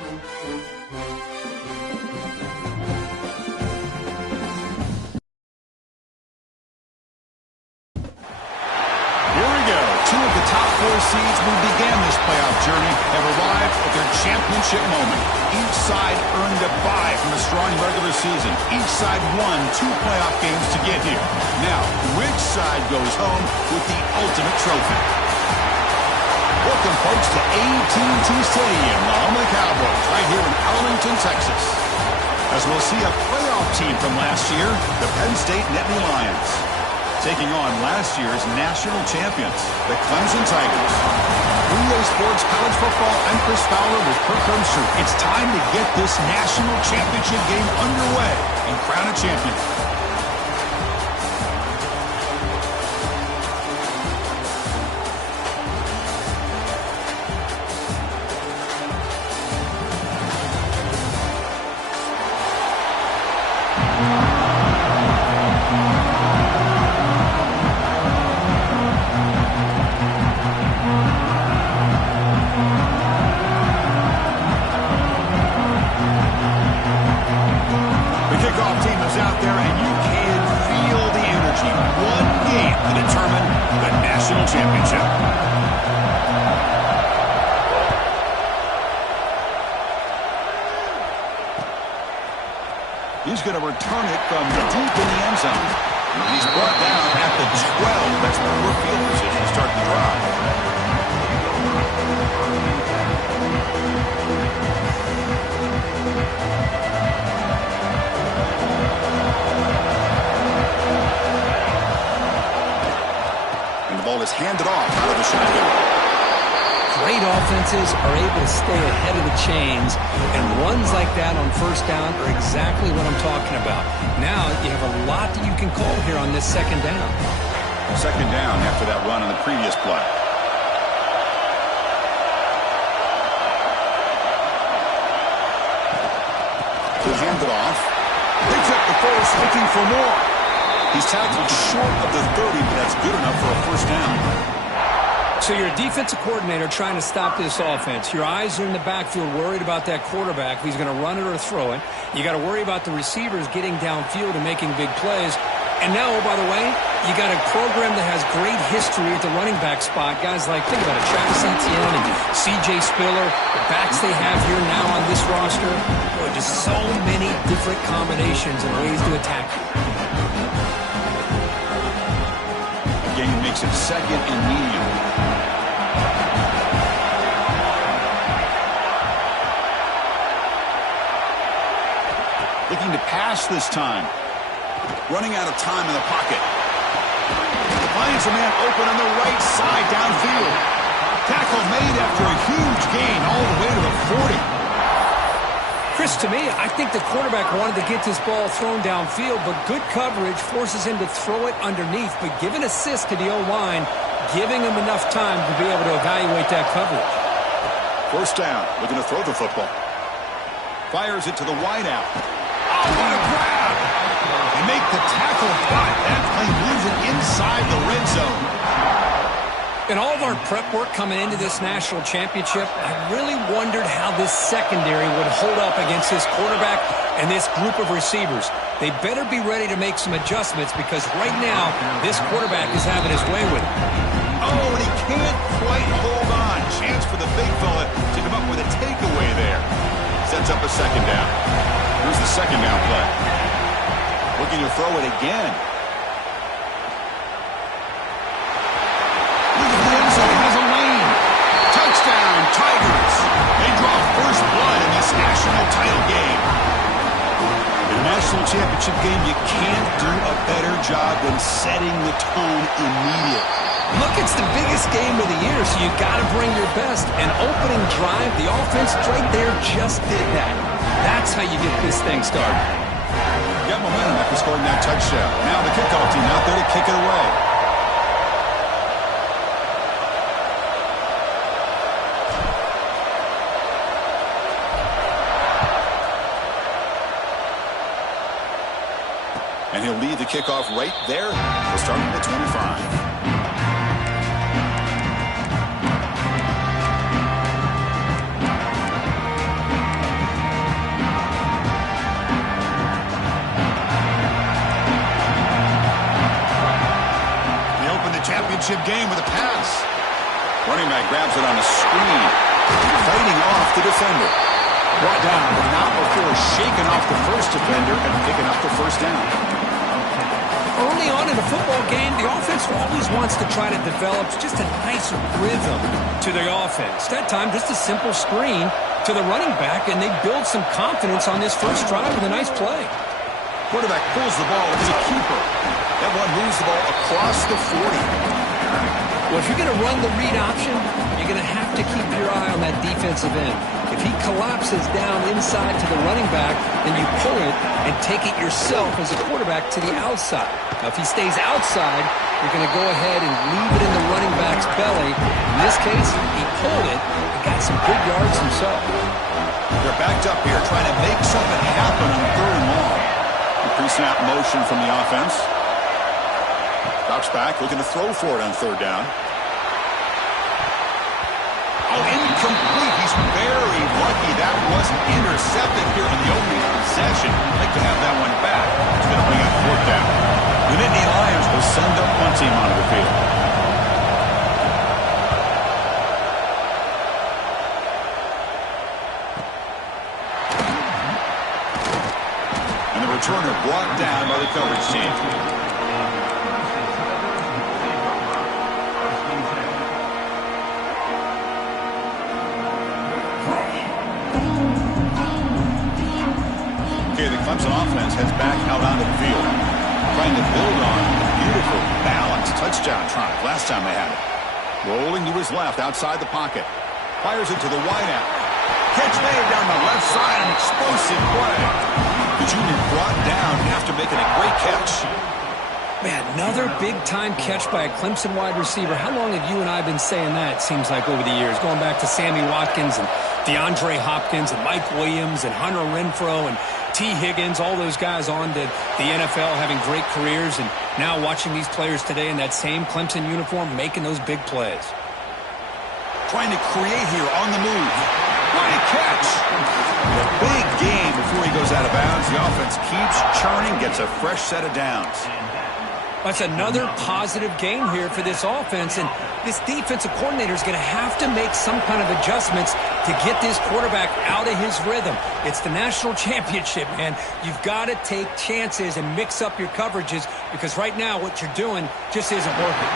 Two of the top 4 seeds who began this playoff journey have arrived at their championship moment. Each side earned a bye from a strong regular season. Each side won 2 playoff games to get here. Now, which side goes home with the ultimate trophy? Welcome, folks, to AT&T Stadium, the home of the Cowboys, right here in Arlington, Texas. As we'll see a playoff team from last year, the Penn State Nittany Lions, taking on last year's national champions, the Clemson Tigers. 3A Sports College Football, I'm Chris Fowler with Kirk Herbstreit. It's time to get this national championship game underway and crown a champion. He's going to return it from deep in the end zone. He's brought down at the 12. That's poor field position to start the drive. And the ball is handed off out of the shotgun. Great offenses are able to stay ahead of the chains, and runs like that on first down are exactly what I'm talking about. Now you have a lot that you can call here on this second down. Second down after that run on the previous play. He'll hand it off. Picks up the first, looking for more. He's tackled short of the 30, but that's good enough for a first down. So you're a defensive coordinator trying to stop this offense. Your eyes are in the backfield worried about that quarterback, if he's going to run it or throw it. You got to worry about the receivers getting downfield and making big plays. And now, oh, by the way, you got a program that has great history at the running back spot. Guys like, think about it, Travis Etienne and C.J. Spiller, the backs they have here now on this roster. Boy, just so many different combinations and ways to attack you. Game makes it second and medium. Looking to pass this time. Running out of time in the pocket. Finds a man open on the right side downfield. Tackle made after a huge gain all the way to the 40. Chris, to me, I think the quarterback wanted to get this ball thrown downfield, but good coverage forces him to throw it underneath. But give an assist to the O-line, giving him enough time to be able to evaluate that coverage. First down, looking to throw the football. Fires it to the wideout. Oh, what a grab! They make the tackle, but that play moves it inside the red zone. In all of our prep work coming into this national championship, I really wondered how this secondary would hold up against this quarterback and this group of receivers. They better be ready to make some adjustments because right now, this quarterback is having his way with it. Oh, and he can't quite hold on. Chance for the big fella to come up with a takeaway there. Sets up a second down. Here's the second down play. Looking to throw it again. Look at the end zone. Has a lane. Touchdown, Tigers. They draw first blood in this national title game. In a national championship game, you can't do a better job than setting the tone immediately. Look, it's the biggest game of the year, so you got to bring your best. An opening drive, the offense right there just did that. That's how you get this thing started. Got momentum after scoring that touchdown. Now the kickoff team out there to kick it away. And he'll lead the kickoff right there. We'll start at the 25. guy grabs it on a screen. Fighting off the defender. Brought down, but not before shaking off the first defender and picking up the first down. Early on in a football game, the offense always wants to try to develop just a nice rhythm to the offense. That time, just a simple screen to the running back, and they build some confidence on this first drive with a nice play. Quarterback pulls the ball. It's a keeper. That one moves the ball across the 40. Well, if you're going to run the read option, you're going to have to keep your eye on that defensive end. If he collapses down inside to the running back, then you pull it and take it yourself as a quarterback to the outside. Now, if he stays outside, you're going to go ahead and leave it in the running back's belly. In this case, he pulled it and got some good yards himself. They're backed up here trying to make something happen on 3rd and long. Pre-snap motion from the offense. Drops back, looking to throw for it on 3rd down. Oh, incomplete. He's very lucky that wasn't intercepted here in the opening possession. I'd like to have that one back. It's going to bring up 4th down. The Nittany Lions will send up one team onto the field. And the returner brought down by the coverage team. The Clemson offense heads back out onto the field, trying to build on a beautiful, balanced touchdown drive last time they had it. Rolling to his left outside the pocket. Fires it to the wideout. Catch made down the left side, an explosive play. The junior brought down after making a great catch. Man, another big-time catch by a Clemson wide receiver. How long have you and I been saying that, it seems like, over the years? Going back to Sammy Watkins and DeAndre Hopkins and Mike Williams and Hunter Renfrow and T. Higgins, all those guys on to the NFL having great careers, and now watching these players today in that same Clemson uniform making those big plays. Trying to create here on the move. What a catch! A big game before he goes out of bounds. The offense keeps churning, gets a fresh set of downs. That's another positive game here for this offense, and this defensive coordinator is going to have to make some kind of adjustments to get this quarterback out of his rhythm. It's the national championship, man. You've got to take chances and mix up your coverages, because right now what you're doing just isn't working.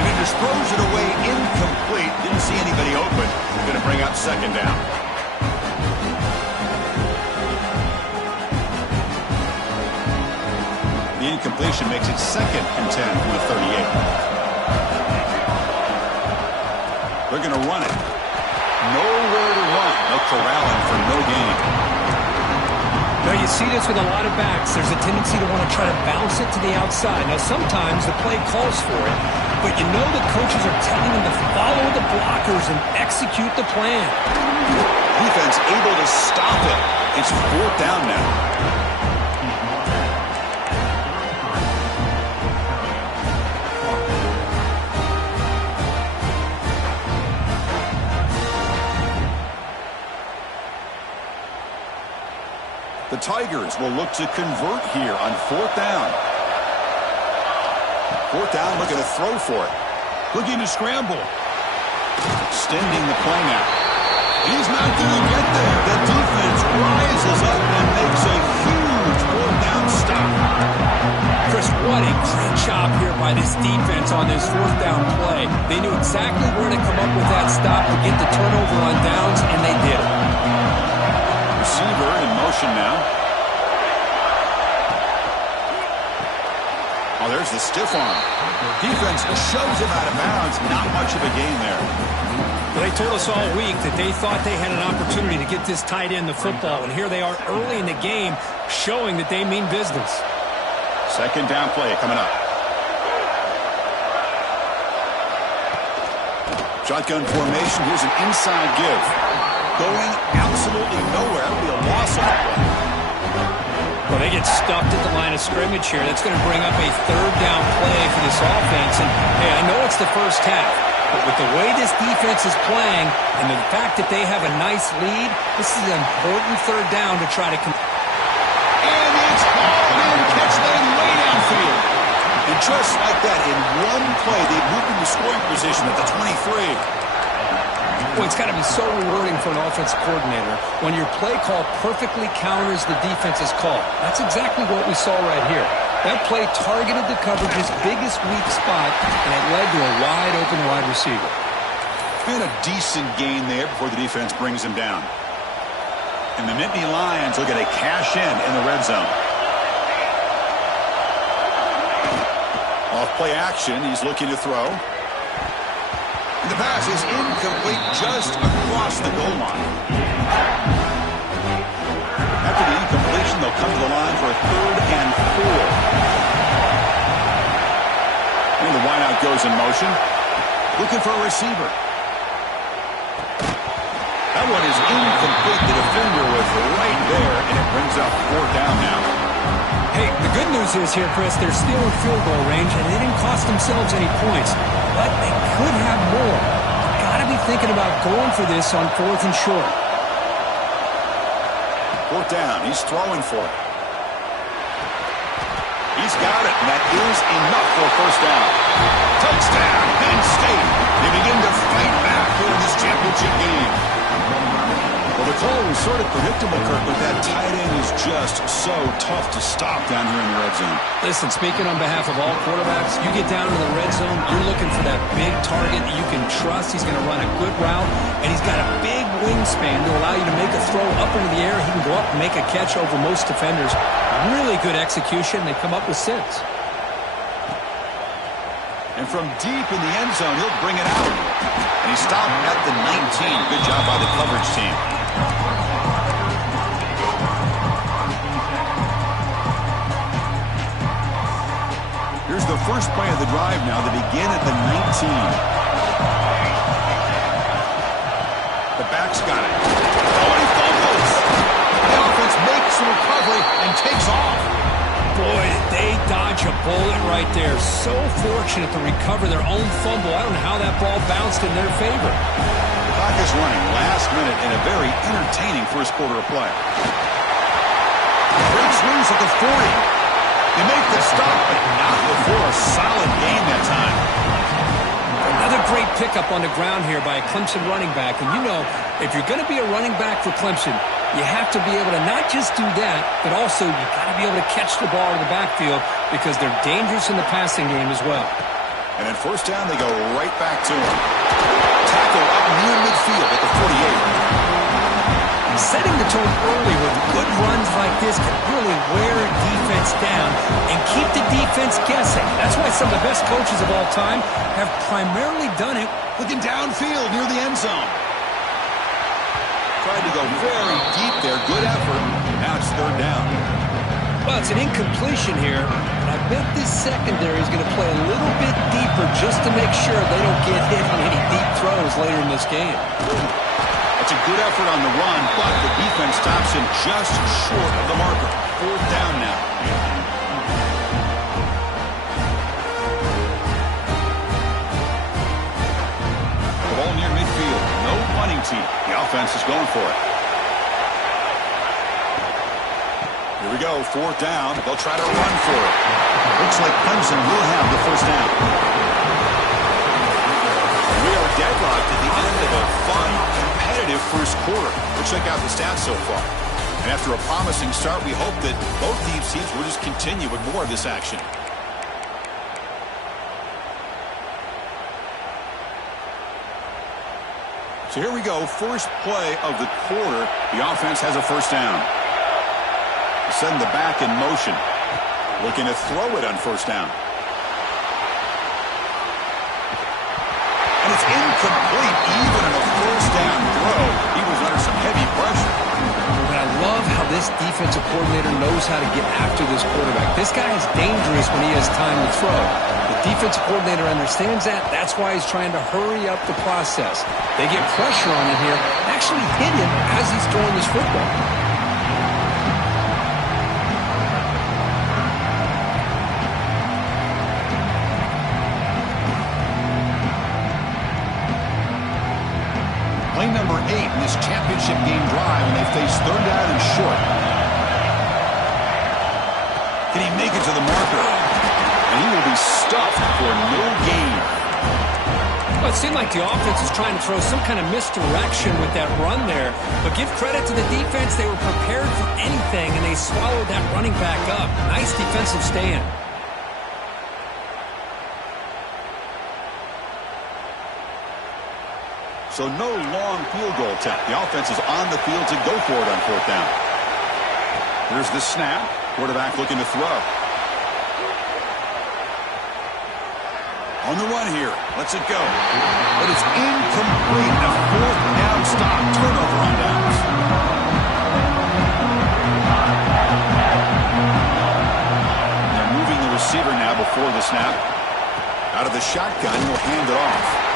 And he just throws it away incomplete. Didn't see anybody open. Going to bring up 2nd down. The incompletion makes it 2nd and 10 from the 38. They're going to run it. Nowhere to run. No corralling for no gain. Now, you see this with a lot of backs. There's a tendency to want to try to bounce it to the outside. Now, sometimes the play calls for it, but you know the coaches are telling them to follow the blockers and execute the plan. Defense able to stop it. It's 4th down now. The Tigers will look to convert here on 4th down. 4th down, looking to throw for it. Looking to scramble. Extending the play now. He's not going to get there. The defense rises up and makes a huge 4th down stop. Chris, what a great job here by this defense on this 4th down play. They knew exactly where to come up with that stop to get the turnover on downs, and they did it. Receiver in motion now. Oh, there's the stiff arm. Defense shoves him out of bounds. Not much of a gain there. They told us all week that they thought they had an opportunity to get this tight end the football, and here they are early in the game showing that they mean business. 2nd down play coming up. Shotgun formation. Here's an inside give. Going absolutely nowhere. That would be a loss of the play. Well, they get stuffed at the line of scrimmage here. That's going to bring up a 3rd down play for this offense. And, hey, I know it's the first half, but with the way this defense is playing and the fact that they have a nice lead, this is an important 3rd down to try to... And it's hauled in. Catch made way downfield. And just like that, in one play, they moved into scoring position at the 23. Well, it's got to be so rewarding for an offensive coordinator when your play call perfectly counters the defense's call. That's exactly what we saw right here. That play targeted the coverage's biggest weak spot, and it led to a wide-open wide receiver. Been a decent gain there before the defense brings him down. And the Nittany Lions look at a cash in the red zone. Off play action, he's looking to throw. And the pass is incomplete just across the goal line. After the incompletion, they'll come to the line for a 3rd and 4. And the wideout goes in motion. Looking for a receiver. That one is incomplete. The defender was right there, and it brings up 4th down now. Hey, the good news is here, Chris, they're still in field goal range, and they didn't cost themselves any points. But they could have more. You've got to be thinking about going for this on 4th and short. 4th down. He's throwing for it. He's got it, and that is enough for a 1st down. Touchdown, Penn State. They begin to fight back here in this championship game. Well, the call was sort of predictable, Kirk, but that tight end is just so tough to stop down here in the red zone. Listen, speaking on behalf of all quarterbacks, you get down in the red zone, you're looking for that big target that you can trust. He's going to run a good route, and he's got a big wingspan to allow you to make a throw up into the air. He can go up and make a catch over most defenders. Really good execution. They come up with 6. And from deep in the end zone, he'll bring it out. And he stopped at the 19. Good job by the coverage team. Here's the first play of the drive now. They begin at the 19. The back's got it. Oh, and he fumbles. The offense makes the recovery and takes off. Boy, did they dodge a bullet right there. So fortunate to recover their own fumble. I don't know how that ball bounced in their favor. The clock is running last minute in a very entertaining first quarter of play. Breaks loose at the 40. They make the stop, but not before a solid gain that time. Another great pickup on the ground here by a Clemson running back. And you know, if you're going to be a running back for Clemson, you have to be able to not just do that, but also you got to be able to catch the ball in the backfield because they're dangerous in the passing game as well. And then 1st down, they go right back to him. Tackle up near midfield at the 48. Setting the tone early with good runs like this can really wear a defense down and keep the defense guessing. That's why some of the best coaches of all time have primarily done it looking downfield near the end zone. Tried to go very deep there. Good effort. Now it's 3rd down. Well, it's an incompletion here, but I bet this secondary is going to play a little bit deeper just to make sure they don't get hit on any deep throws later in this game. That's a good effort on the run, but the defense stops him just short of the marker. 4th down now. The ball near midfield. No punting team. The offense is going for it. Here we go. 4th down. They'll try to run for it. Looks like Clemson will have the 1st down. We are deadlocked at the end of a fun, competitive first quarter. We'll check out the stats so far. And after a promising start, we hope that both these teams will just continue with more of this action. So here we go. First play of the quarter. The offense has a 1st down. Send the back in motion. Looking to throw it on 1st down. And it's incomplete even in a 1st down throw. He was under some heavy pressure. But I love how this defensive coordinator knows how to get after this quarterback. This guy is dangerous when he has time to throw. The defensive coordinator understands that. That's why he's trying to hurry up the process. They get pressure on him here. Actually hit him as he's throwing this football. Play number 8 in this championship game drive, and they face 3rd down and short. Can he make it to the marker? And he will be stuffed for no gain. Well, it seemed like the offense was trying to throw some kind of misdirection with that run there. But give credit to the defense. They were prepared for anything, and they swallowed that running back up. Nice defensive stand. So no long field goal attempt. The offense is on the field to go for it on 4th down. Here's the snap. Quarterback looking to throw. On the run here. Lets it go. But it's incomplete. A 4th down stop. Turnover on downs. They're moving the receiver now before the snap. Out of the shotgun, he'll hand it off.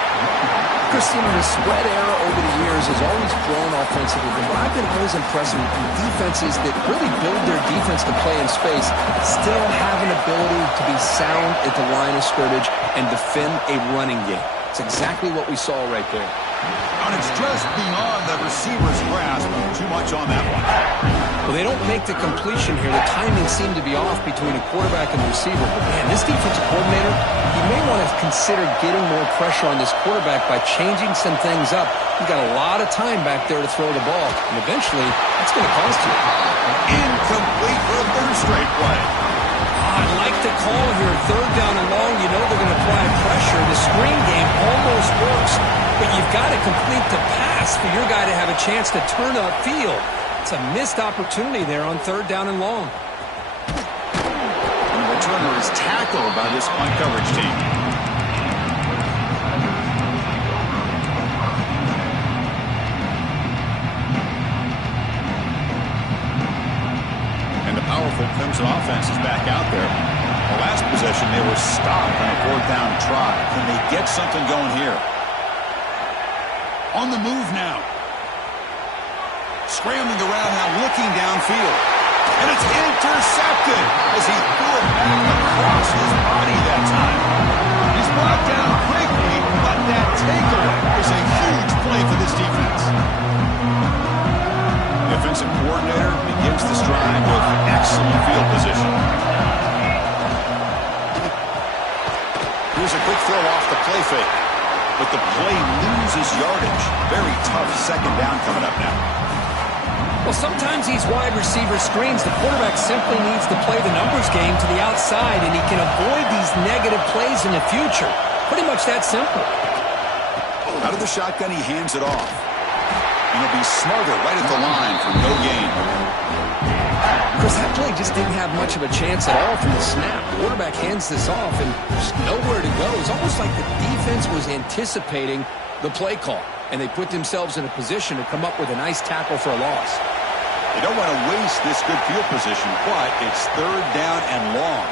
Chris, the spread era over the years has always grown offensively, but I've been always impressed with defenses that really build their defense to play in space, still have an ability to be sound at the line of scrimmage and defend a running game. It's exactly what we saw right there. And it's just beyond the receiver's grasp. Too much on that one. Well, they don't make the completion here. The timing seemed to be off between a quarterback and the receiver. But, man, this defensive coordinator, he may want to consider getting more pressure on this quarterback by changing some things up. He's got a lot of time back there to throw the ball. And eventually, that's going to cost you. Incomplete for a 3rd straight play. I like the call here. 3rd down and long. You know they're going to apply pressure. The screen game almost works. But you've got to complete the pass for your guy to have a chance to turn upfield. It's a missed opportunity there on 3rd down and long. And the returner is tackled by this punt coverage team. And the powerful Clemson offense is back out there. The last possession, they were stopped on a 4th down try. Can they get something going here? On the move now. Scrambling around now, looking downfield. And it's intercepted as he threw it back across his body that time. He's brought down quickly, but that takeaway is a huge play for this defense. The offensive coordinator begins the stride with excellent field position. Here's a quick throw off the play fake. But the play loses yardage. Very tough 2nd down coming up now. Well, sometimes these wide receiver screens, the quarterback simply needs to play the numbers game to the outside, and he can avoid these negative plays in the future. Pretty much that simple. Out of the shotgun, he hands it off. And he'll be smarter right at the line for no gain. Chris, that play just didn't have much of a chance at all from the snap. The quarterback hands this off, and there's nowhere to go. It's almost like the defense was anticipating the play call, and they put themselves in a position to come up with a nice tackle for a loss. They don't want to waste this good field position, but it's 3rd down and long.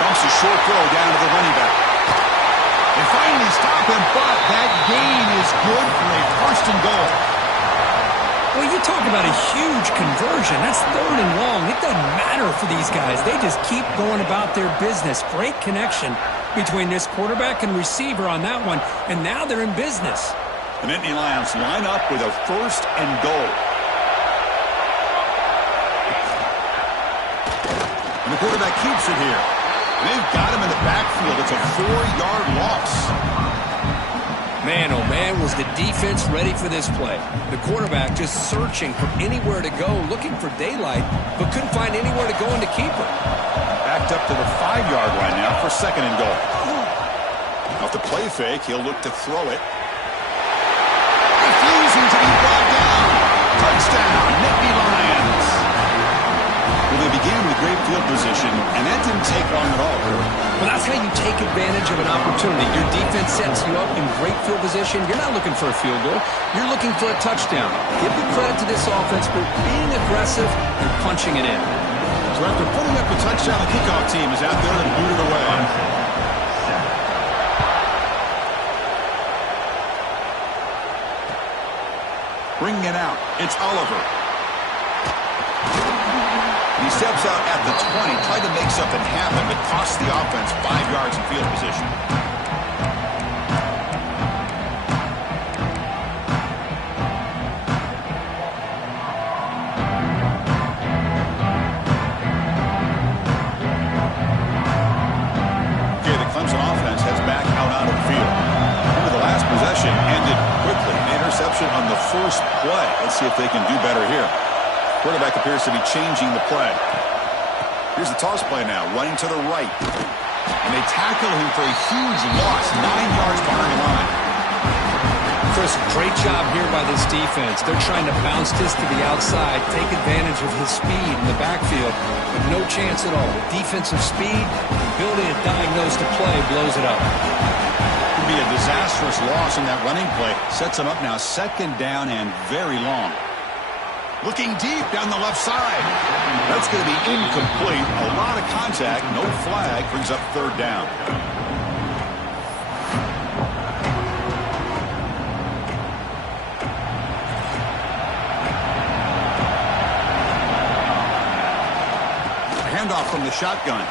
Dumps a short throw down to the running back. They finally stop him, but that gain is good for a 1st and goal. Well, you talk about a huge conversion. That's 3rd and long. It doesn't matter for these guys. They just keep going about their business. Great connection between this quarterback and receiver on that one, and now they're in business. The Nittany Lions line up with a 1st and goal. And the quarterback keeps it here. They've got him in the backfield. It's a 4-yard loss. Man, oh man, was the defense ready for this play. The quarterback just searching for anywhere to go, looking for daylight, but couldn't find anywhere to go into keeper. Backed up to the 5-yard line now for 2nd and goal. Off the play fake, he'll look to throw it. Refusing to be brought down. Touchdown, Nittany Lions. Well, they began with great field position, and that didn't take long at all. Well, that's how you take advantage of an opportunity. Your defense sets you up in great field position. You're not looking for a field goal. You're looking for a touchdown. Give the credit to this offense for being aggressive and punching it in. So after putting up a touchdown, the kickoff team is out there to boot it away. Bringing it out, it's Oliver. He steps out at the 20, tried to make something happen, but cost the offense 5 yards in field position. Okay, the Clemson offense has ended quickly. An interception on the first play. Let's see if they can do better here. Quarterback appears to be changing the play. Here's the toss play now, running to the right. And they tackle him for a huge loss, 9 yards behind the line. Chris, great job here by this defense. They're trying to bounce this to the outside, take advantage of his speed in the backfield, with no chance at all. Defensive speed, ability to diagnose the play, blows it up. Could be a disastrous loss in that running play. Sets him up now, second down and very long. Looking deep down the left side. That's going to be incomplete. A lot of contact, no flag, brings up third down. Handoff from the shotgun.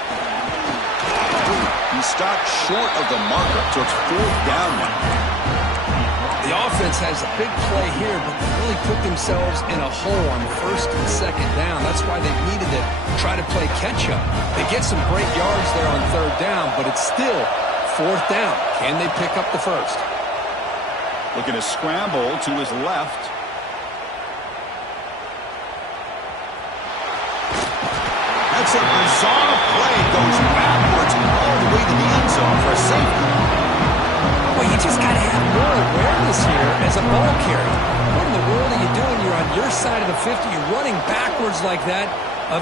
He stopped short of the marker, so it's fourth down now. The offense has a big play here, but they really put themselves in a hole on first and second down. That's why they needed to try to play catch-up. They get some great yards there on third down, but it's still fourth down. Can they pick up the first? Looking to scramble to his left. That's a bizarre play. Goes backwards all the way to the end zone for a safety. Well, you just got to have more awareness here as a ball carrier. What in the world are you doing? You're on your side of the 50. You're running backwards like that.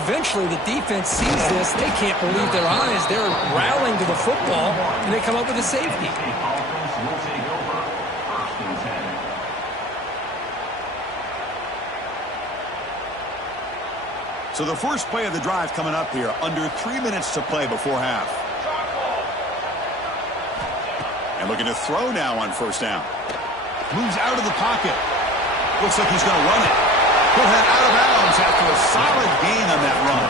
Eventually, the defense sees this. They can't believe their eyes. They're rallying to the football, and they come up with a safety. So the first play of the drive coming up here. Under 3 minutes to play before half. And looking to throw now on first down. Moves out of the pocket. Looks like he's going to run it. He'll head out of bounds after a solid gain on that run.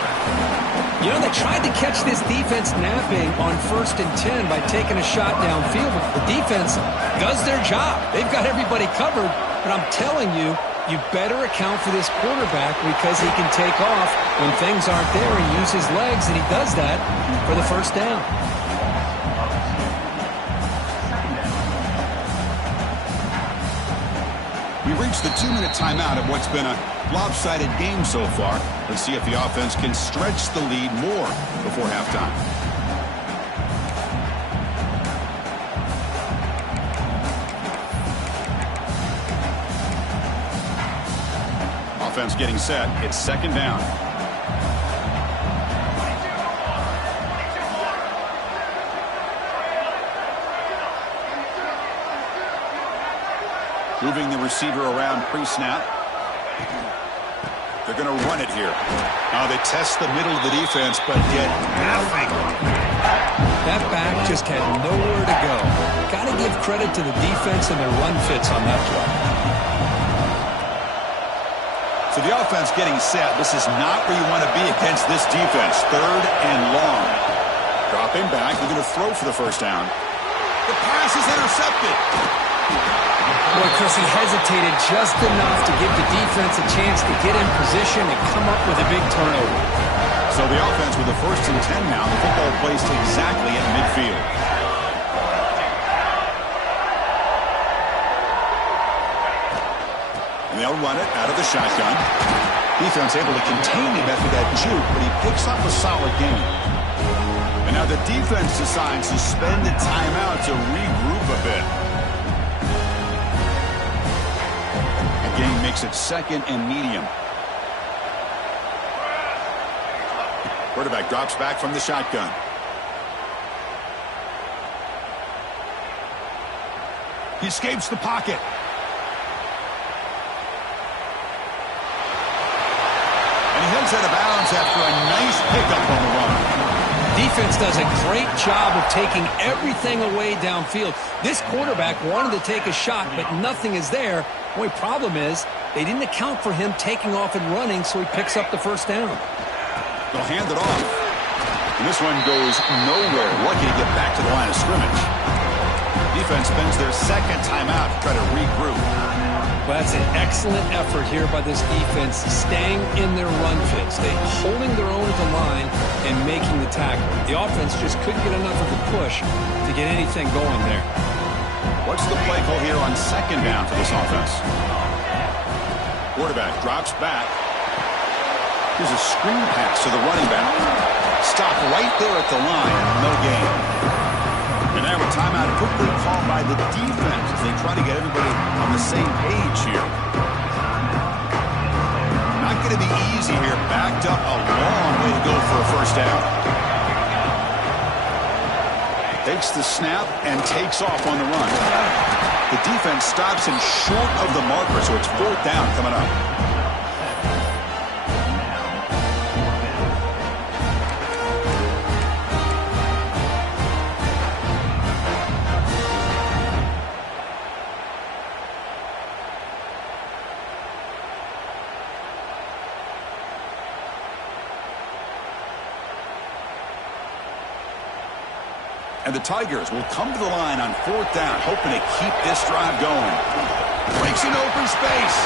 You know, they tried to catch this defense napping on 1st and 10 by taking a shot downfield. But the defense does their job. They've got everybody covered. But I'm telling you, you better account for this quarterback because he can take off when things aren't there and use his legs, and he does that for the first down. We reached the 2-minute timeout of what's been a lopsided game so far. Let's see if the offense can stretch the lead more before halftime. Offense getting set. It's second down. Moving the receiver around pre-snap. They're going to run it here. Now they test the middle of the defense, but get nothing. That back just had nowhere to go. Got to give credit to the defense and their run fits on that play. So the offense getting set. This is not where you want to be against this defense. Third and long. Dropping back. They're going to throw for the first down. The pass is intercepted. Boy, Chris, he hesitated just enough to give the defense a chance to get in position and come up with a big turnover. So the offense with the 1st and 10 now. The football placed exactly at midfield. And they'll run it out of the shotgun. Defense able to contain him after that juke, but he picks up a solid gain. And now the defense decides to spend the timeout to regroup a bit. Game makes it second and medium. Quarterback drops back from the shotgun. He escapes the pocket. And he heads out of bounds after a nice pickup on the run. Defense does a great job of taking everything away downfield. This quarterback wanted to take a shot, but nothing is there. The only problem is they didn't account for him taking off and running, so he picks up the first down. They'll hand it off. And this one goes nowhere. Lucky to get back to the line of scrimmage. Defense spends their second timeout to try to regroup. Well, that's an excellent effort here by this defense, staying in their run fits. They holding their own at the line and making the tackle. The offense just couldn't get enough of a push to get anything going there. What's the play call here on second down for this offense? Quarterback drops back. Here's a screen pass to the running back. Stop right there at the line. No gain. And now a timeout quickly called by the defense as they try to get everybody on the same page here. Not going to be easy here. Backed up a long way to go for a first down. Takes the snap and takes off on the run. The defense stops him short of the marker, so it's fourth down coming up. And the Tigers will come to the line on fourth down, hoping to keep this drive going. Breaks in open space.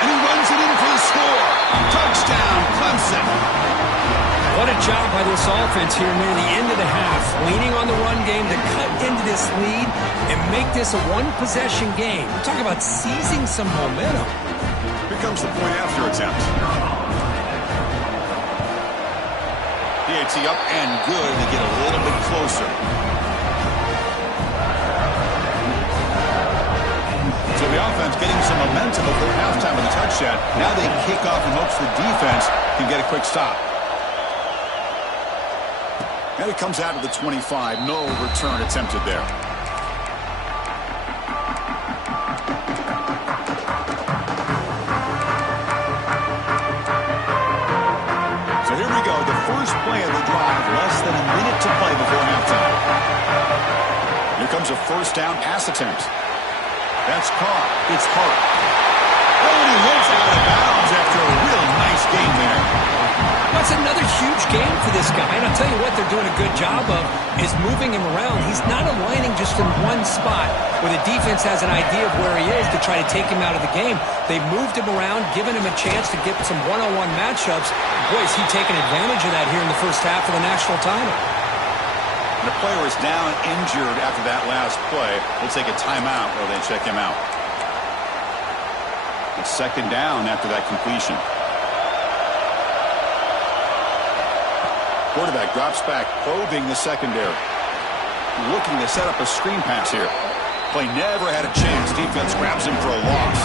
And he runs it in for the score. Touchdown, Clemson. What a job by this offense here near the end of the half. Leaning on the run game to cut into this lead and make this a one-possession game. We're talking about seizing some momentum. Here comes the point after attempt. PAT up and good to get a little bit closer. So the offense getting some momentum before halftime with a touchdown. Now they kick off in hopes the defense can get a quick stop. And it comes out to the 25. No return attempted there. First play of the drive, less than a minute to play before halftime. Here comes a first down pass attempt. That's caught. It's Hart. Oh, and he hits out of bounds after a real nice game there. That's another huge game for this guy. And I'll tell you what they're doing a good job of is moving him around. He's not aligning just in one spot where the defense has an idea of where he is to try to take him out of the game. They've moved him around, given him a chance to get some one-on-one matchups. Boy, is he taking advantage of that here in the first half of the national title. The player is down injured after that last play. We'll take a timeout while they check him out. It's second down after that completion. Quarterback drops back, probing the secondary. Looking to set up a screen pass here. Play never had a chance. Defense grabs him for a loss.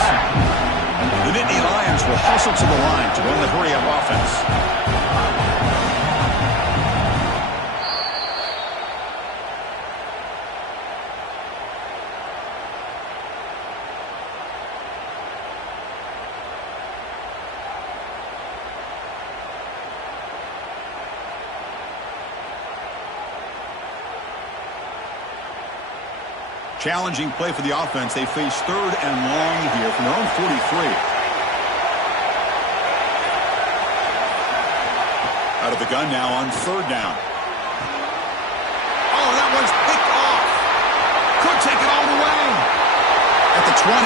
The Nittany Lions will hustle to the line to run the hurry-up offense. Challenging play for the offense. They face third and long here from their own 43. Out of the gun now on third down. Oh, that one's picked off. Could take it all the way. At the 20.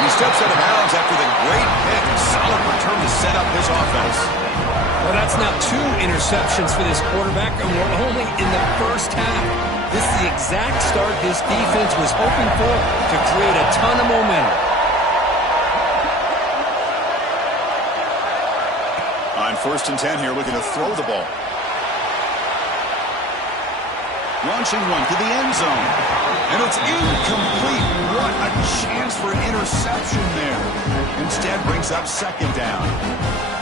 He steps out of bounds after the great pick. Solid return to set up his offense. Well, that's now 2 interceptions for this quarterback, and we're only in the first half. This is the exact start this defense was hoping for to create a ton of momentum. On 1st and 10 here, looking to throw the ball. Launching one to the end zone. And it's incomplete. What a chance for an interception there. Instead brings up second down.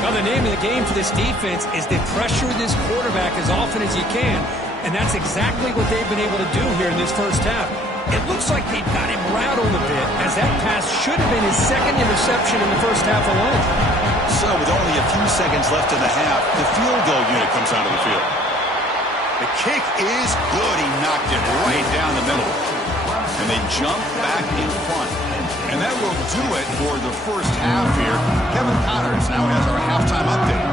Now the name of the game for this defense is to pressure this quarterback as often as you can. And that's exactly what they've been able to do here in this first half. It looks like they've got him rattled a bit, as that pass should have been his second interception in the first half alone. So with only a few seconds left in the half, the field goal unit comes onto the field. The kick is good. He knocked it right down the middle. And they jump back in front. And that will do it for the first half here. Kevin Connors now has our halftime update.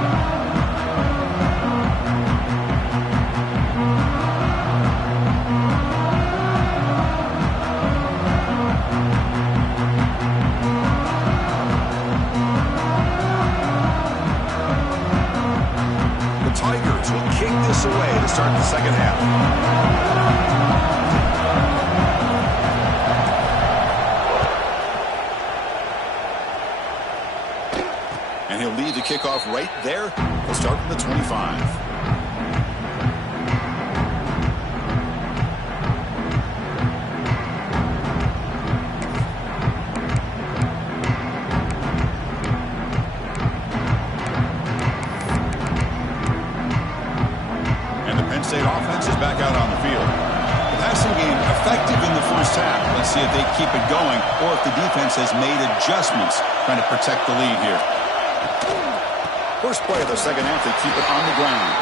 Tigers will kick this away to start the second half. enough right there. They'll start from the 25. State offense is back out on the field. The passing game effective in the first half. Let's see if they keep it going or if the defense has made adjustments trying to protect the lead here. First play of the second half, they keep it on the ground.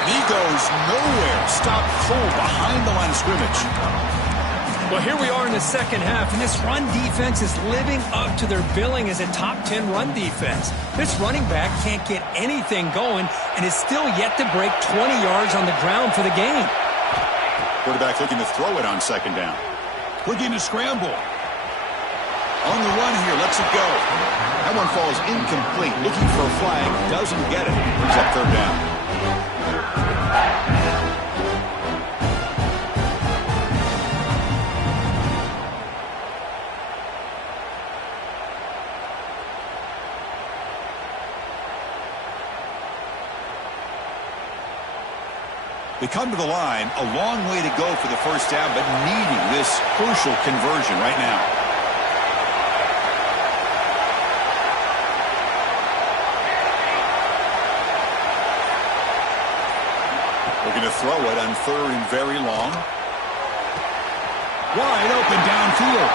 And he goes nowhere. Stopped cold behind the line of scrimmage. Well, here we are in the second half, and this run defense is living up to their billing as a top 10 run defense. This running back can't get anything going and is still yet to break 20 yards on the ground for the game. Quarterback looking to throw it on second down. Looking to scramble. On the run here, lets it go. That one falls incomplete. Looking for a flag, doesn't get it. Brings up third down. They come to the line, a long way to go for the first down, but needing this crucial conversion right now. Looking to throw it on third and very long. Wide open downfield.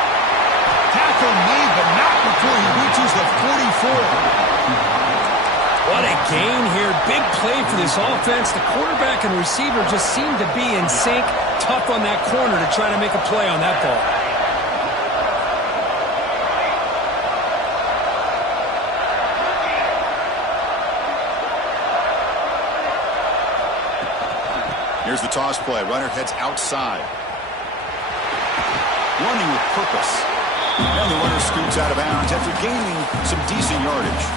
Tackle made, but not before he reaches the 44. What a gain here. Big play for this offense. The quarterback and receiver just seem to be in sync. Tough on that corner to try to make a play on that ball. Here's the toss play. Runner heads outside. Running with purpose. And the runner scoots out of bounds after gaining some decent yardage.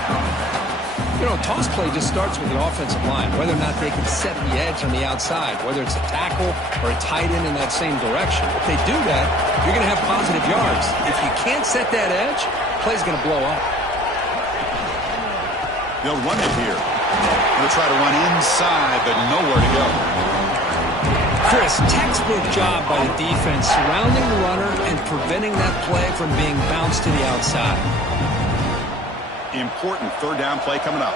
You know, toss play just starts with the offensive line, whether or not they can set the edge on the outside, whether it's a tackle or a tight end in that same direction. If they do that, you're going to have positive yards. If you can't set that edge, play's going to blow up. They'll run it here. They'll try to run inside, but nowhere to go. Chris, textbook job by the defense surrounding the runner and preventing that play from being bounced to the outside. Important third down play coming up.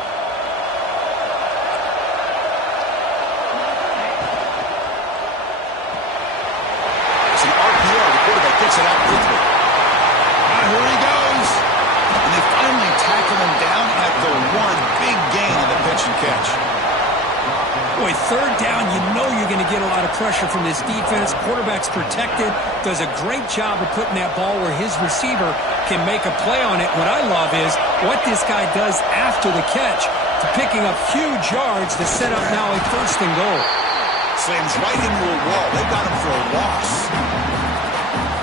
It's an RPO. The quarterback gets it out quickly. Here he goes. And they finally tackle him down at the one. Big gain on the pitch and catch. Boy, third down, you know you're going to get a lot of pressure from this defense. Quarterback's protected, does a great job of putting that ball where his receiver can make a play on it. What I love is what this guy does after the catch to picking up huge yards to set up now a first and goal. Slams right into a wall. They got him for a loss.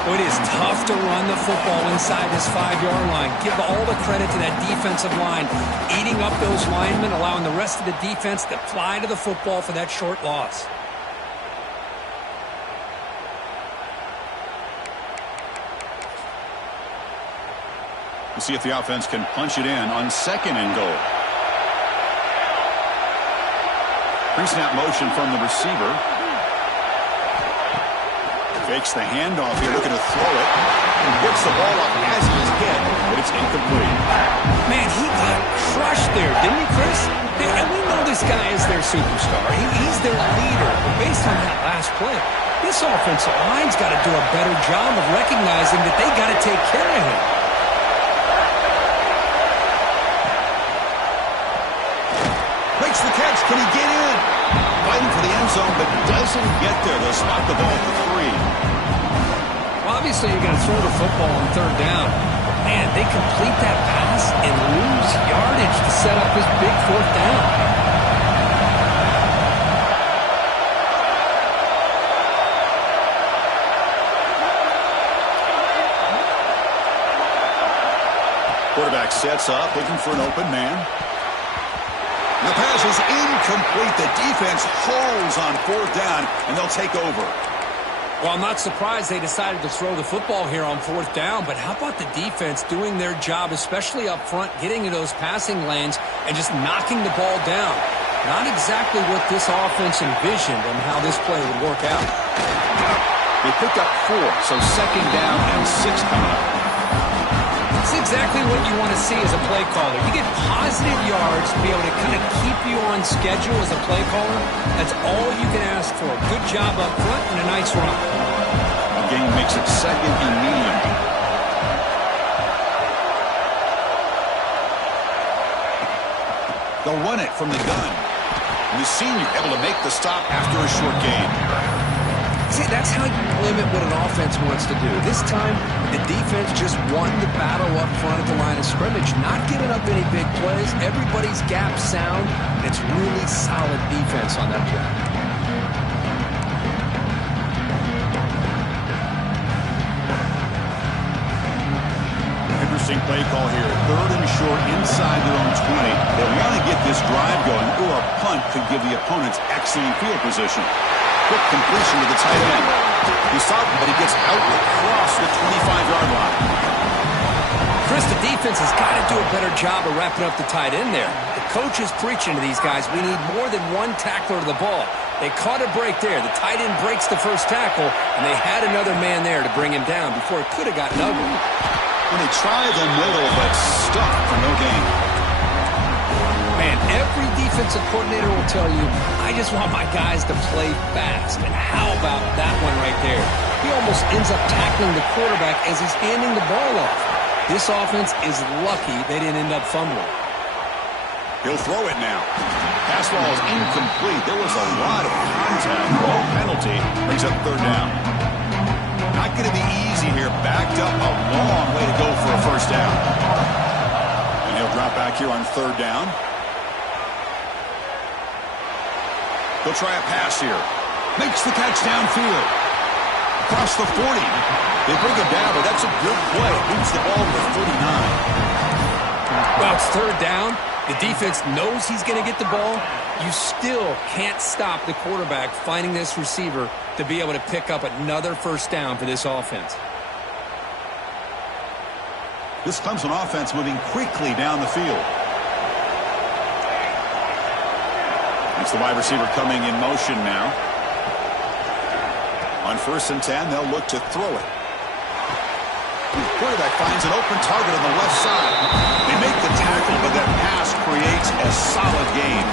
It is tough to run the football inside this 5-yard line. Give all the credit to that defensive line, eating up those linemen, allowing the rest of the defense to fly to the football for that short loss. We'll see if the offense can punch it in on second and goal. Pre-snap motion from the receiver. Fakes the handoff here, looking to throw it. And gets the ball up as he is hit, but it's incomplete. Man, he got crushed there, didn't he, Chris? And we know this guy is their superstar. He's their leader. But based on that last play, this offensive line's got to do a better job of recognizing that they got to take care of him. Makes the catch. Can he get in? Fighting for the end zone, but doesn't get there. They'll spot the ball for 3. Well, obviously, you're going to throw the football on third down. Man, they complete that pass and lose yardage to set up this big fourth down. Quarterback sets up, looking for an open man. The pass is incomplete. The defense holds on fourth down, and they'll take over. Well, I'm not surprised they decided to throw the football here on 4th down, but how about the defense doing their job, especially up front, getting in those passing lanes and just knocking the ball down? Not exactly what this offense envisioned and how this play would work out. They picked up 4, so 2nd down and 6 coming up. It's exactly what you want to see as a play caller. You get positive yards to be able to kind of keep you on schedule as a play caller. That's all you can ask for. Good job up front and a nice run. The game makes it 2nd and medium. They'll run it from the gun. And the senior able to make the stop after a short gain. See, that's how you limit what an offense wants to do. This time, the defense just won the battle up front at the line of scrimmage, not giving up any big plays. Everybody's gap sound, and it's really solid defense on that play. Interesting play call here. 3rd and short inside their own 20. They want to get this drive going, or a punt could give the opponents excellent field position. Quick completion to the tight end. He's stopped, but he gets out across the 25-yard line. Chris, the defense has got to do a better job of wrapping up the tight end there. The coach is preaching to these guys, we need more than one tackler to the ball. They caught a break there. The tight end breaks the first tackle, and they had another man there to bring him down before it could have gotten ugly. When they try the middle, but stuck for no gain. Man, every defensive coordinator will tell you, I just want my guys to play fast. And how about that one right there? He almost ends up tackling the quarterback as he's handing the ball off. This offense is lucky they didn't end up fumbling. He'll throw it now. Pass ball is incomplete. There was a lot of contact. No penalty. Brings up 3rd down. Not going to be easy here. Backed up a long way to go for a 1st down. And he'll drop back here on 3rd down. He'll try a pass here. Makes the catch downfield. Across the 40. They bring it down, but that's a good play. Moves the ball to the 49. Well, it's 3rd down. The defense knows he's going to get the ball. You still can't stop the quarterback finding this receiver to be able to pick up another 1st down for this offense. This Clemson offense moving quickly down the field. It's the wide receiver coming in motion now. On 1st and 10, they'll look to throw it. The quarterback finds an open target on the left side. They make the tackle, but that pass creates a solid gain.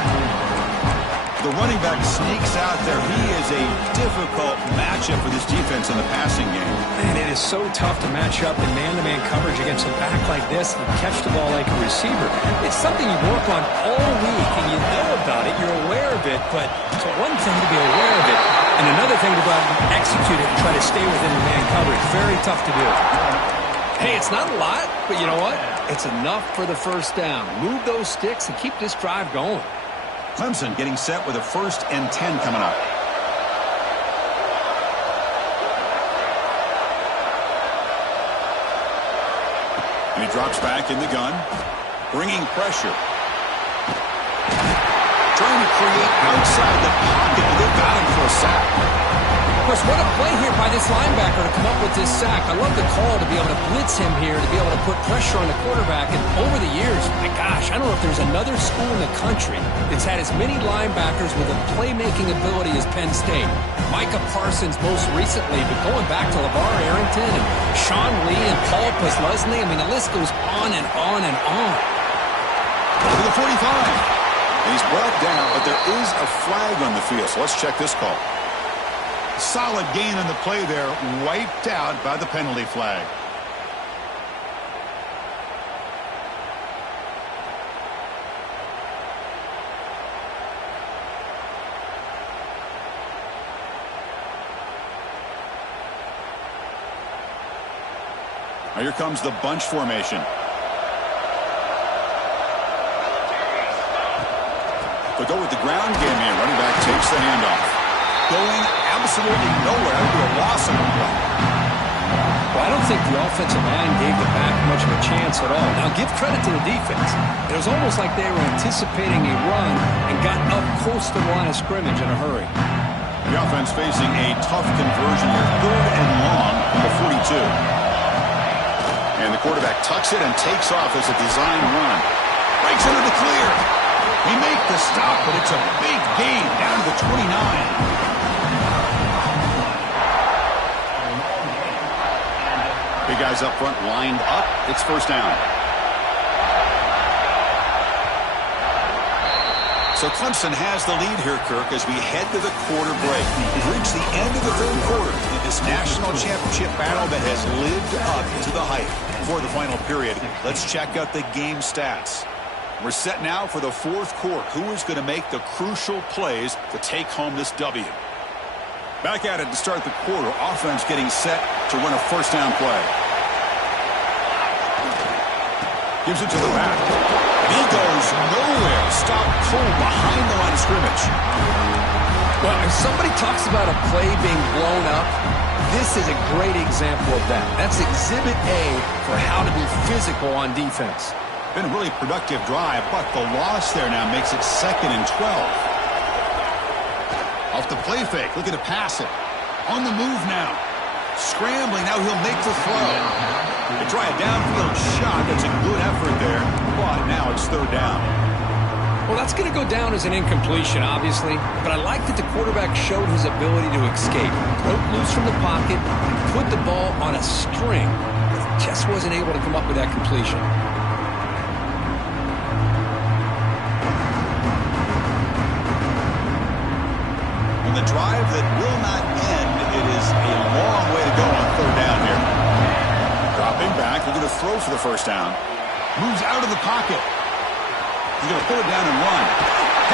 The running back sneaks out there. He is a difficult matchup for this defense in the passing game. Man, it is so tough to match up in man-to-man coverage against a back like this and catch the ball like a receiver. It's something you work on all week, and you know about it. You're aware of it, but it's one thing to be aware of it, and another thing to go out and execute it and try to stay within the man coverage. Very tough to do. Hey, it's not a lot, but you know what? It's enough for the 1st down. Move those sticks and keep this drive going. Clemson getting set with a 1st and 10 coming up. And he drops back in the gun, bringing pressure. Trying to create outside the pocket, but they've got him for a sack. Of course, what a play here by this linebacker to come up with this sack. I love the call to be able to blitz him here, to be able to put pressure on the quarterback. And over the years, my gosh, I don't know if there's another school in the country that's had as many linebackers with a playmaking ability as Penn State. Micah Parsons most recently, but going back to LeVar Arrington and Sean Lee and Paul Posluszny, I mean, the list goes on and on and on. To the 45. And he's brought down, but there is a flag on the field, so let's check this call. Solid gain on the play there, wiped out by the penalty flag. Now here comes the bunch formation. They'll go with the ground game here. Running back takes the handoff. Going absolutely nowhere to a loss on the play. Well, I don't think the offensive line gave the back much of a chance at all. Now, give credit to the defense. It was almost like they were anticipating a run and got up close to the line of scrimmage in a hurry. The offense facing a tough conversion here. 3rd and long from the 42. And the quarterback tucks it and takes off as a design run. Breaks into the clear. They make the stop, but it's a big gain down to the 29. Big guys up front lined up. It's 1st down. So Clemson has the lead here, Kirk, as we head to the quarter break. We've reached the end of the 3rd quarter in this national championship battle that has lived up to the hype. For the final period, let's check out the game stats. We're set now for the 4th quarter. Who is going to make the crucial plays to take home this W? Back at it to start the quarter. Offense getting set to run a 1st down play. Gives it to the back. He goes nowhere. Stop cold behind the line of scrimmage. Well, if somebody talks about a play being blown up, this is a great example of that. That's exhibit A for how to be physical on defense. Been a really productive drive, but the loss there now makes it 2nd and 12. Off the play fake, looking to pass it. On the move now. Scrambling, now he'll make the throw. They try a downfield shot. That's a good effort there, but now it's 3rd down. Well, that's going to go down as an incompletion, obviously, but I like that the quarterback showed his ability to escape. Broke loose from the pocket and put the ball on a string. Just wasn't able to come up with that completion. On the drive that will not end, it is a long way to go on 3rd down here. Dropping back, looking to throw for the 1st down. Moves out of the pocket. He's going to put it down and run.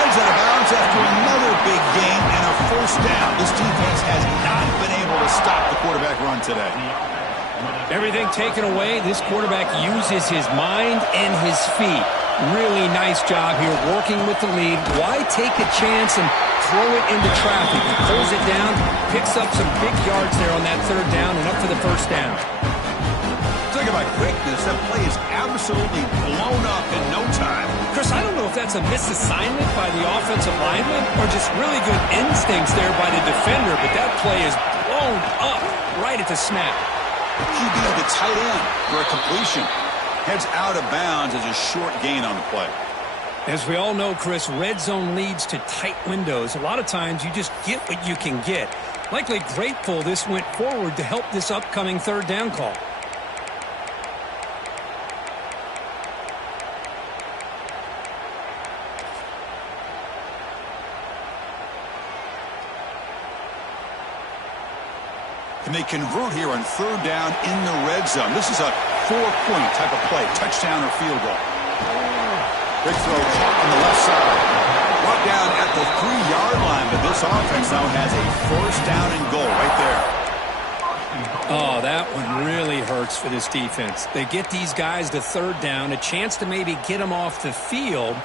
Heads out of bounds after another big gain and a 1st down. This defense has not been able to stop the quarterback run today. Everything taken away, this quarterback uses his mind and his feet. Really nice job here working with the lead. Why take a chance and throw it into traffic? He pulls it down, picks up some big yards there on that 3rd down and up for the 1st down. Talk about quickness. That play is absolutely blown up in no time. Chris, I don't know if that's a misassignment by the offensive lineman or just really good instincts there by the defender, but that play is blown up right at the snap. QB to the tight end for a completion. Heads out of bounds as a short gain on the play. As we all know, Chris, red zone leads to tight windows. A lot of times you just get what you can get. Likely grateful this went forward to help this upcoming 3rd down call. And they convert here on 3rd down in the red zone. This is a 4-point type of play, touchdown or field goal. Big throw caught on the left side. Brought down at the 3-yard line, but this offense now has a 1st down and goal right there. Oh, that one really hurts for this defense. They get these guys to 3rd down, a chance to maybe get them off the field,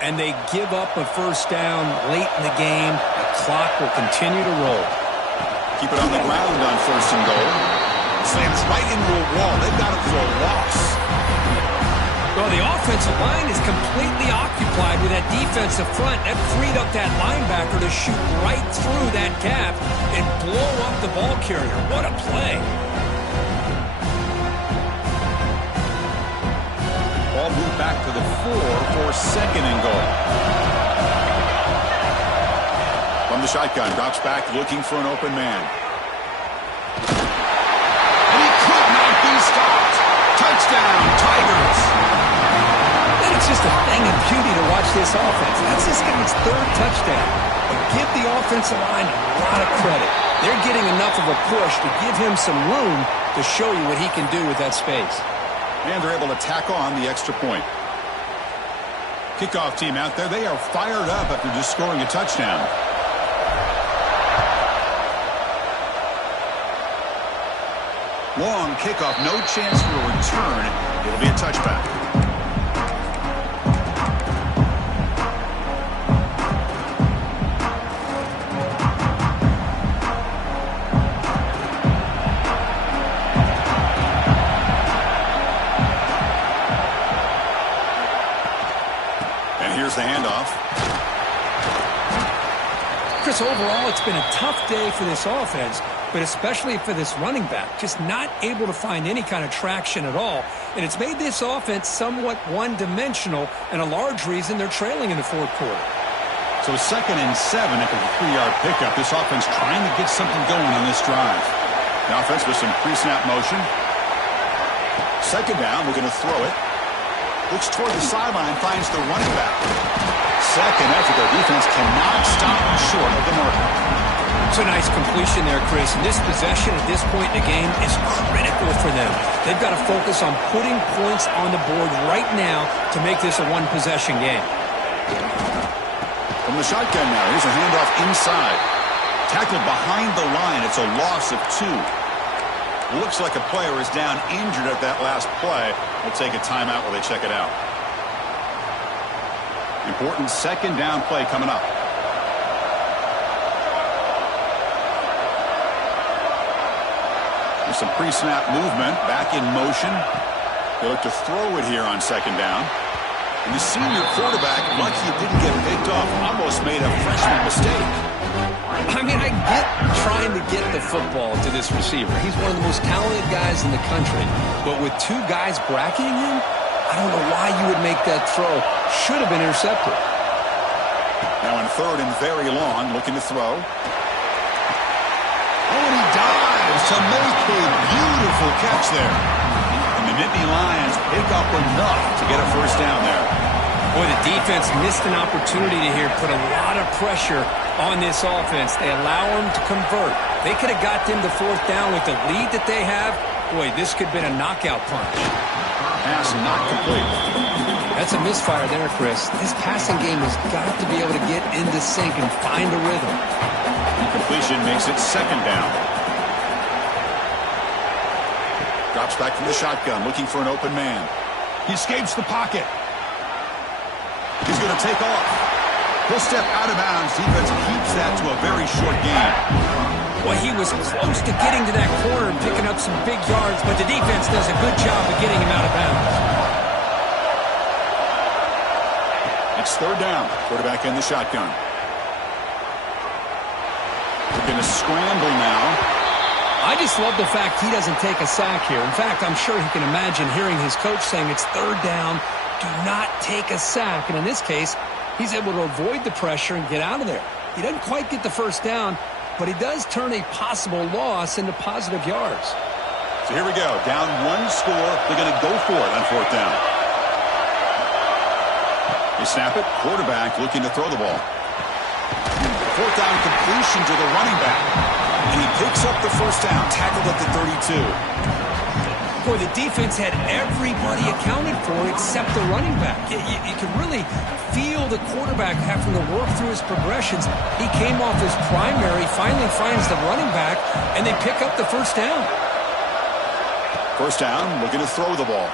and they give up a 1st down late in the game. The clock will continue to roll. Keep it on the ground on 1st and goal. Slams right into a wall. They've got it for a loss. Well, the offensive line is completely occupied with that defensive front. That freed up that linebacker to shoot right through that gap and blow up the ball carrier. What a play. Ball moved back to the 4 for 2nd and goal. From the shotgun, drops back looking for an open man. And he could not be stopped. Touchdown, Tigers. And it's just a thing of beauty to watch this offense. That's this guy's 3rd touchdown. But give the offensive line a lot of credit. They're getting enough of a push to give him some room to show you what he can do with that space. And they're able to tack on the extra point. Kickoff team out there, they are fired up after just scoring a touchdown. Long kickoff, no chance for a return. It'll be a touchback. Chris, overall, it's been a tough day for this offense, but especially for this running back. Just not able to find any kind of traction at all. And it's made this offense somewhat one-dimensional, and a large reason they're trailing in the fourth quarter. So a 2nd and 7 after the 3-yard pickup. This offense trying to get something going on this drive. The offense with some pre-snap motion. 2nd down, we're going to throw it. Looks toward the sideline, finds the running back. 2nd effort, their defense cannot stop him short of the mark. It's a nice completion there, Chris. And this possession at this point in the game is critical for them. They've got to focus on putting points on the board right now to make this a one-possession game. From the shotgun now, here's a handoff inside. Tackled behind the line. It's a loss of 2. Looks like a player is down injured at that last play. We'll take a timeout while they check it out. Important 2nd down play coming up. There's some pre-snap movement. Back in motion. They look to throw it here on 2nd down. And the senior quarterback, lucky he didn't get picked off, almost made a freshman mistake. I mean, I get trying to get the football to this receiver. He's one of the most talented guys in the country. But with 2 guys bracketing him, I don't know why you would make that throw. Should have been intercepted. Now in 3rd and very long, looking to throw. Oh, and he dives to make a beautiful catch there. And the Nittany Lions pick up enough to get a 1st down there. Boy, the defense missed an opportunity to here put a lot of pressure on this offense. They allow them to convert. They could have got them to 4th down with the lead that they have. Boy, this could have been a knockout punch. Pass not complete. That's a misfire there, Chris. This passing game has got to be able to get into sync and find a rhythm. Completion makes it 2nd down. Drops back from the shotgun, looking for an open man. He escapes the pocket. He's going to take off. He'll step out of bounds. Defense keeps that to a very short gain. Well, he was close to getting to that corner and picking up some big yards, but the defense does a good job of getting him out of bounds. It's 3rd down. Quarterback in the shotgun. We're going to scramble now. I just love the fact he doesn't take a sack here. In fact, I'm sure he can imagine hearing his coach saying it's 3rd down. Do not take a sack. And in this case, he's able to avoid the pressure and get out of there. He doesn't quite get the 1st down, but he does turn a possible loss into positive yards. So here we go. Down 1 score. They're going to go for it on 4th down. They snap it. Quarterback looking to throw the ball. 4th down completion to the running back. And he picks up the 1st down. Tackled at the 32. Boy, the defense had everybody accounted for except the running back. You could really feel the quarterback having to work through his progressions. He came off his primary, finally finds the running back, and they pick up the 1st down. 1st down, looking to throw the ball.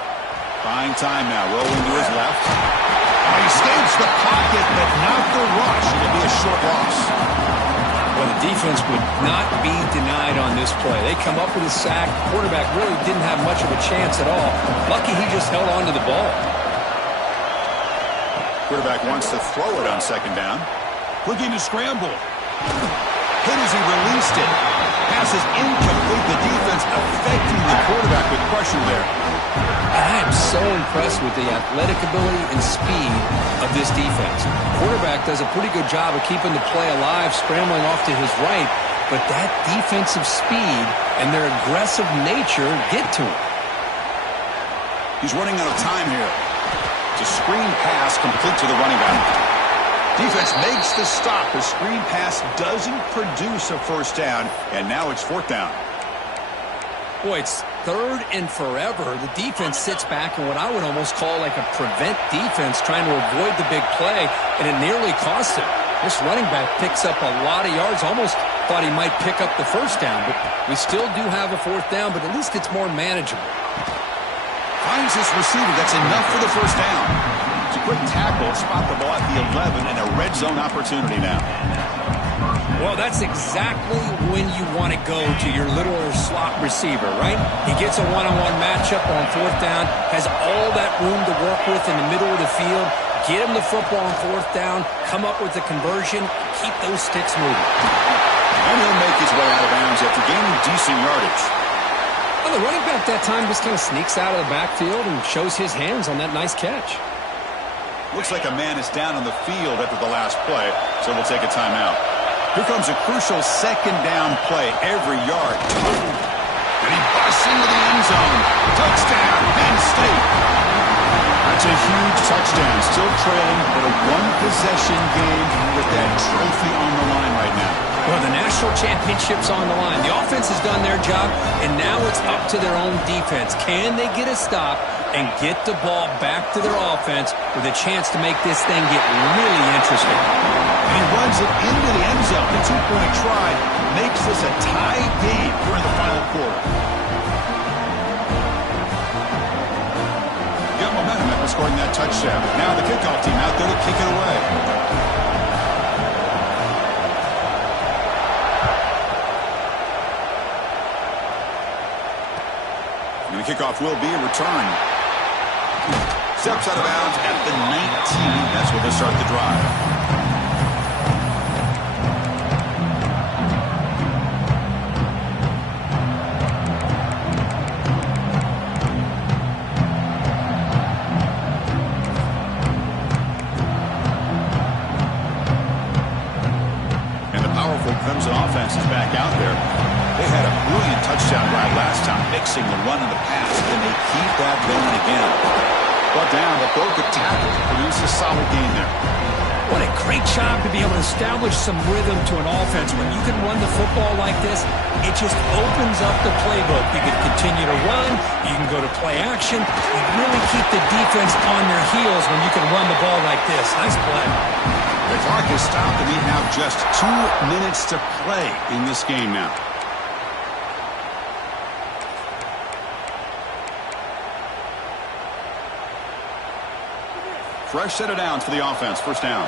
Buying time now, rolling to his left. He escapes the pocket, but not the rush. It'll be a short loss. Well, the defense would not be denied on this play. They come up with a sack. Quarterback really didn't have much of a chance at all. Lucky he just held on to the ball. Quarterback wants to throw it on 2nd down. Looking to scramble. Hit as he released it. Pass is incomplete. The defense affecting the quarterback with pressure there. And I am so impressed with the athletic ability and speed of this defense. Quarterback does a pretty good job of keeping the play alive, scrambling off to his right, but that defensive speed and their aggressive nature get to him. He's running out of time here. It's a screen pass complete to the running back. Defense makes the stop. The screen pass doesn't produce a 1st down, and now it's 4th down. Boy, it's 3rd and forever. The defense sits back in what I would almost call like a prevent defense, trying to avoid the big play, and it nearly cost him. This running back picks up a lot of yards. Almost thought he might pick up the 1st down, but we still do have a 4th down, but at least it's more manageable. Finds this receiver. That's enough for the 1st down. It's a quick tackle. Spot the ball at the 11 and a red zone opportunity now. Well, that's exactly when you want to go to your little slot receiver, right? He gets a one-on-one matchup on fourth down, has all that room to work with in the middle of the field. Get him the football on fourth down, come up with the conversion, keep those sticks moving. And he'll make his way out of bounds after gaining decent yardage. Well, the running back that time just kind of sneaks out of the backfield and shows his hands on that nice catch. Looks like a man is down on the field after the last play, so we'll take a timeout. Here comes a crucial second down play. Every yard. And he busts into the end zone. Touchdown, Penn State. That's a huge touchdown. Still trailing, but a one-possession game with that trophy on the line right now. Well, the national championship's on the line. The offense has done their job, and now it's up to their own defense. Can they get a stop and get the ball back to their offense with a chance to make this thing get really interesting? And he runs it into the end zone. The two-point try makes this a tie game here in the final quarter. Got momentum after scoring that touchdown. Now the kickoff team out there to kick it away. And the kickoff will be a return. Steps out of bounds at the 19. That's where they start the drive. Clemson offense is back out there. They had a brilliant touchdown drive last time, mixing the run and the pass, and they keep that going again. Brought down, but broke a tackle to produce a solid gain there. What a great job to be able to establish some rhythm to an offense. When you can run the football like this, it just opens up the playbook. You can continue to run. You can go to play action. You really keep the defense on their heels when you can run the ball like this. Nice play. The clock is stopped, and we have just 2 minutes to play in this game now. Fresh set of downs for the offense. First down.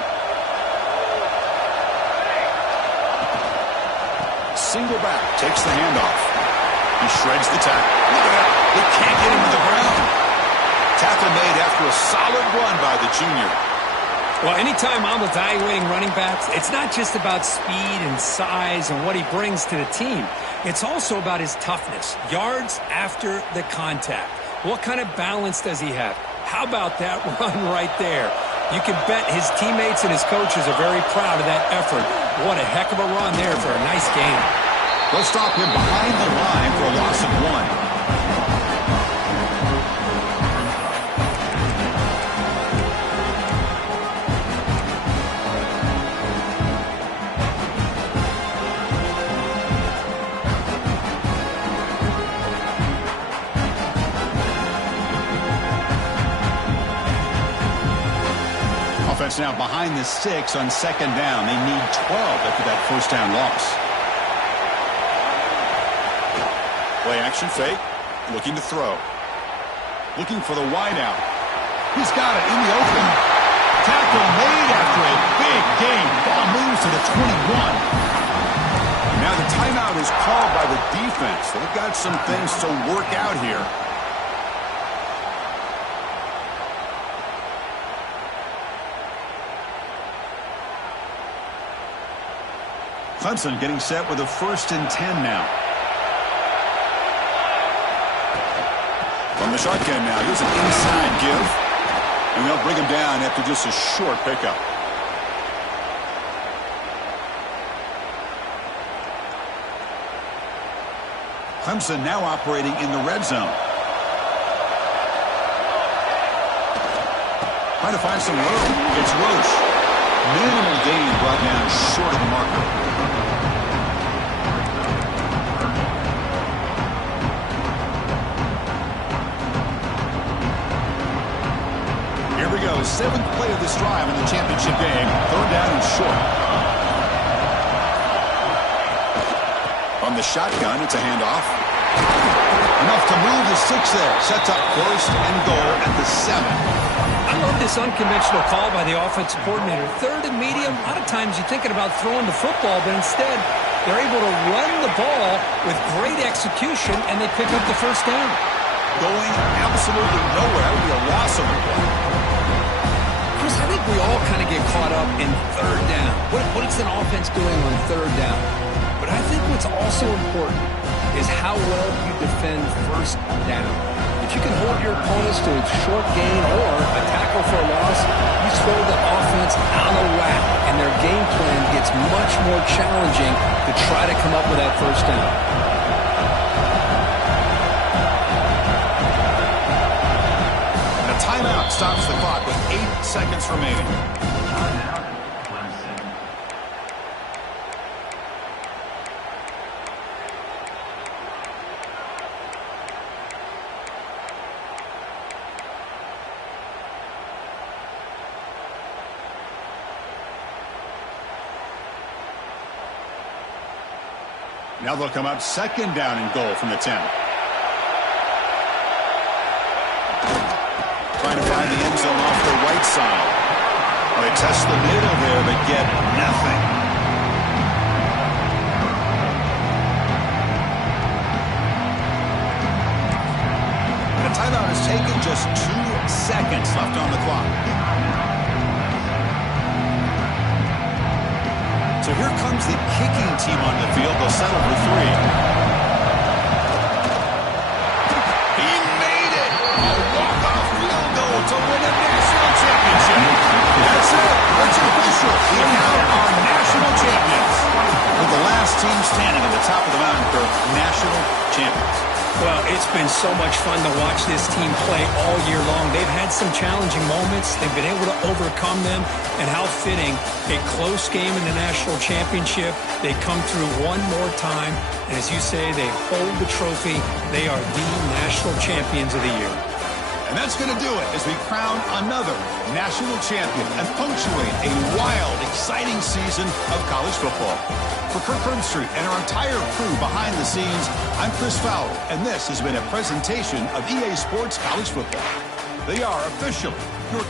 Single back. Takes the handoff. He shreds the tackle. Look at that. They can't get him to the ground. Tackle made after a solid run by the junior. Well, anytime I'm evaluating running backs, it's not just about speed and size and what he brings to the team. It's also about his toughness. Yards after the contact. What kind of balance does he have? How about that run right there? You can bet his teammates and his coaches are very proud of that effort. What a heck of a run there for a nice gain. They'll stop him behind the line for a loss of 1. Offense now behind the 6 on second down. They need 12 after that first down loss. Play action fake. Looking to throw. Looking for the wideout. He's got it in the open. Tackle made after a big gain. Ball moves to the 21. Now the timeout is called by the defense. They've got some things to work out here. Clemson getting set with a 1st and 10 now. From the shotgun now, here's an inside give. And they'll bring him down after just a short pickup. Clemson now operating in the red zone. Trying to find some room. It's Roche. Minimal gain brought down short of the marker. Here we go. 7th play of this drive in the championship game. 3rd down and short. From the shotgun, it's a handoff. Enough to move the 6 there. Sets up 1st and goal at the 7. I love this unconventional call by the offensive coordinator. Third and medium, a lot of times you're thinking about throwing the football, but instead they're able to run the ball with great execution, and they pick up the first down. Going absolutely nowhere, it'll be a loss of the ball. Chris, I think we all kind of get caught up in third down. What's an offense doing on third down? But I think what's also important is how well you defend first down. If you can hold your opponents to a short gain or a tackle for a loss, you throw the offense out of whack, and their game plan gets much more challenging to try to come up with that first down. A timeout stops the clock with 8 seconds remaining. Timeout, Clemson. Now they'll come up second down and goal from the 10. Trying to find the end zone off the right side. They test the middle there, but get nothing. The timeout is taken, just 2 seconds left on the clock. So here comes the kicking team on the field. They'll settle for 3. He made it! A walk-off field goal to win a national championship. That's it. It's official. We now are national champions. We're the last team standing at the top of the mountain for national champions. Well, it's been so much fun to watch this team play all year long. They've had some challenging moments. They've been able to overcome them. And how fitting, a close game in the national championship. They come through one more time. And as you say, they hold the trophy. They are the national champions of the year. And that's going to do it as we crown another national champion and punctuate a wild, exciting season of college football. For Kirk Herbstreit and our entire crew behind the scenes, I'm Chris Fowler, and this has been a presentation of EA Sports College Football. They are officially your